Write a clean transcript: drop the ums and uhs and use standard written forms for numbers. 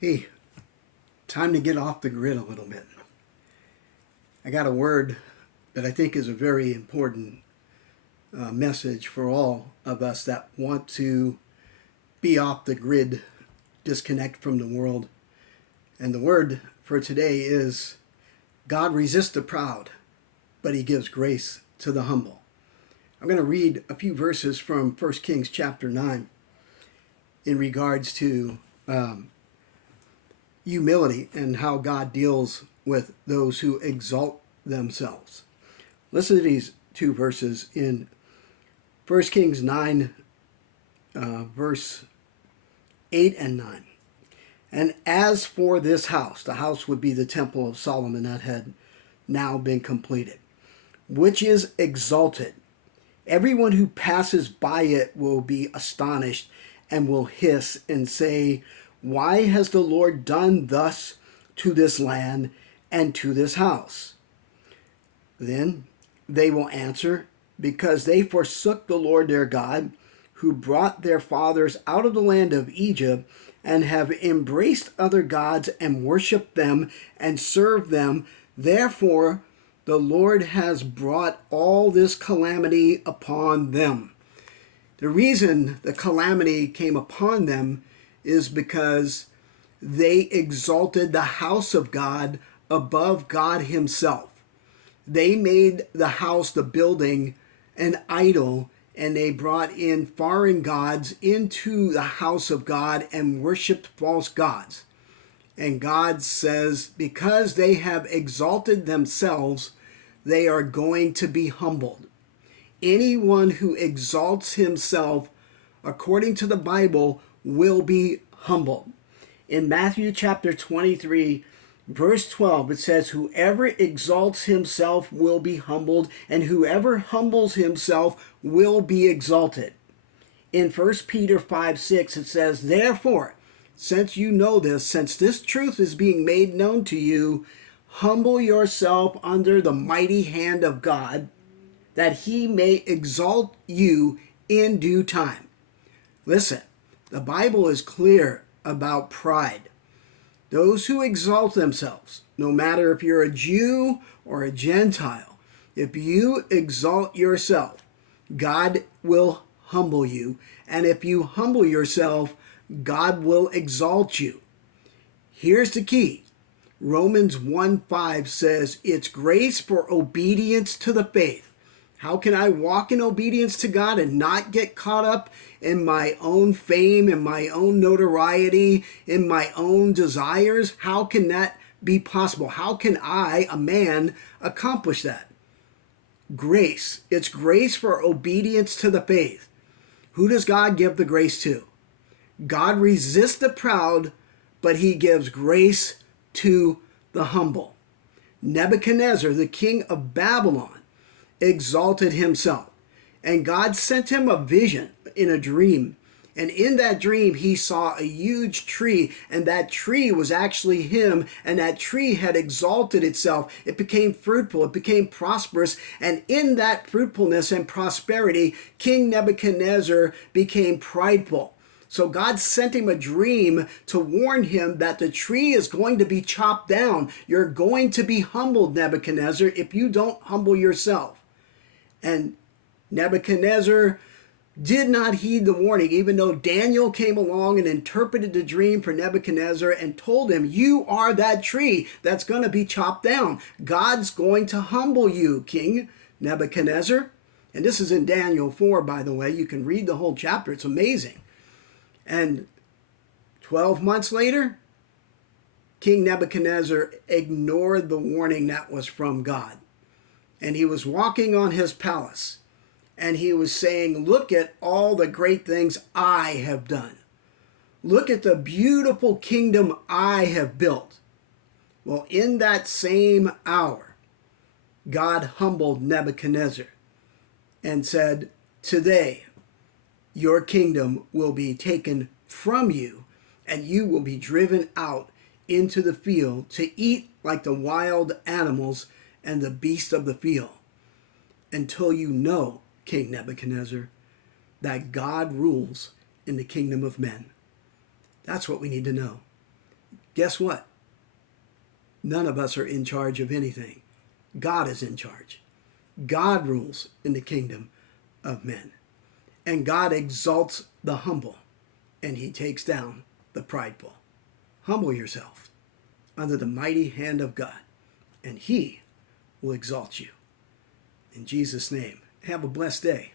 Hey, time to get off the grid a little bit. I got a word that I think is a very important message for all of us that want to be off the grid, disconnect from the world. And the word for today is God resists the proud, but he gives grace to the humble. I'm going to read a few verses from 1 Kings chapter 9 in regards to humility and how God deals with those who exalt themselves. Listen to these two verses in 1 Kings 9, verse 8 and 9. And as for this house, the house would be the temple of Solomon that had now been completed, which is exalted. Everyone who passes by it will be astonished and will hiss and say, why has the Lord done thus to this land and to this house? Then they will answer, because they forsook the Lord their God, who brought their fathers out of the land of Egypt, and have embraced other gods and worshipped them and served them. Therefore, the Lord has brought all this calamity upon them. The reason the calamity came upon them is because they exalted the house of God above God himself. They made the house, the building, an idol, and they brought in foreign gods into the house of God and worshiped false gods. And God says, because they have exalted themselves, they are going to be humbled. Anyone who exalts himself, according to the Bible, will be humbled. In Matthew chapter 23, verse 12, it says, whoever exalts himself will be humbled, and whoever humbles himself will be exalted. In 1 Peter 5:6, it says, therefore, since you know this, since this truth is being made known to you, humble yourself under the mighty hand of God, that he may exalt you in due time. Listen, the Bible is clear about pride. Those who exalt themselves, no matter if you're a Jew or a Gentile, if you exalt yourself, God will humble you. And if you humble yourself, God will exalt you. Here's the key. Romans 1:5 says, it's grace for obedience to the faith. How can I walk in obedience to God and not get caught up in my own fame, in my own notoriety, in my own desires? How can that be possible? How can I, a man, accomplish that? Grace. It's grace for obedience to the faith. Who does God give the grace to? God resists the proud, but he gives grace to the humble. Nebuchadnezzar, the king of Babylon, exalted himself, and God sent him a vision in a dream, and in that dream he saw a huge tree, and that tree was actually him, and that tree had exalted itself. It became fruitful, it became prosperous, and in that fruitfulness and prosperity, King Nebuchadnezzar became prideful. So God sent him a dream to warn him that the tree is going to be chopped down. You're going to be humbled, Nebuchadnezzar, if you don't humble yourself. And Nebuchadnezzar did not heed the warning, even though Daniel came along and interpreted the dream for Nebuchadnezzar and told him, you are that tree that's going to be chopped down. God's going to humble you, King Nebuchadnezzar. And this is in Daniel 4, by the way. You can read the whole chapter. It's amazing. And 12 months later, King Nebuchadnezzar ignored the warning that was from God. And he was walking on his palace, and he was saying, look at all the great things I have done. Look at the beautiful kingdom I have built. Well, in that same hour, God humbled Nebuchadnezzar and said, today your kingdom will be taken from you, and you will be driven out into the field to eat like the wild animals and the beasts of the field, until you know, King Nebuchadnezzar, that God rules in the kingdom of men. That's what we need to know. Guess what? None of us are in charge of anything. God is in charge. God rules in the kingdom of men. And God exalts the humble, and he takes down the prideful. Humble yourself under the mighty hand of God, and he will exalt you. In Jesus' name, have a blessed day.